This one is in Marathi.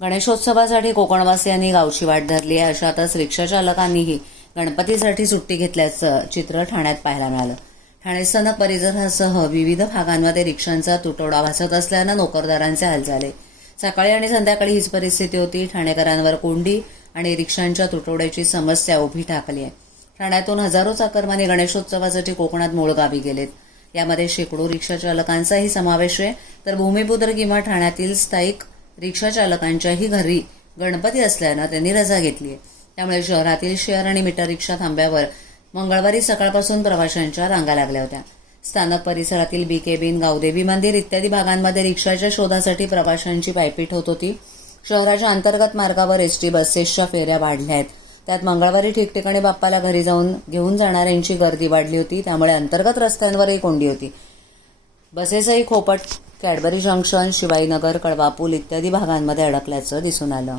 गणेशोत्सवासाठी कोकणवासियांनी गावची वाट धरली आहे. अशातच रिक्षा चालकांनीही गणपतीसाठी सुट्टी घेतल्याचं चित्र ठाण्यात पाहायला मिळालं. ठाणे स्थानक परिसरासह विविध भागांमध्ये रिक्षांचा तुटवडा भासत असल्यानं नोकरदारांचे हाल झाले. सकाळी आणि संध्याकाळी हीच परिस्थिती होती. ठाणेकरांवर कोंडी आणि रिक्षांच्या तुटवड्याची समस्या उभी ठाकली आहे. ठाण्यातून हजारो चाकरमाने गणेशोत्सवासाठी कोकणात मूळ गावी गेलेत. यामध्ये शेकडो रिक्षा चालकांचाही समावेश आहे. तर भूमिपुत्र किंवा ठाण्यातील स्थायिक रिक्षा चालकांच्याही घरी गणपती असल्यानं त्यांनी रजा घेतली आहे त्यामुळे शहरातील शेअर आणि मीटर रिक्षा थांब्यावर मंगळवारी सकाळपासून प्रवाशांच्या रांगा लागल्या होत्या. स्थानक परिसरातील बी केबिन गावदेवी मंदिर इत्यादी भागांमध्ये रिक्षाच्या शोधासाठी प्रवाशांची पायपीट होत होती. शहराच्या अंतर्गत मार्गावर एसटी बसेसच्या फेऱ्या वाढल्या आहेत. त्यात मंगळवारी ठिकठिकाणी बाप्पाला घरी जाऊन घेऊन जाणाऱ्यांची गर्दी वाढली होती. त्यामुळे अंतर्गत रस्त्यांवरही कोंडी होती. बसेसही खोपट कॅडबरी जंक्शन शिवाईनगर कळवापूल इत्यादी भागांमध्ये अडकल्याचं दिसून आलं.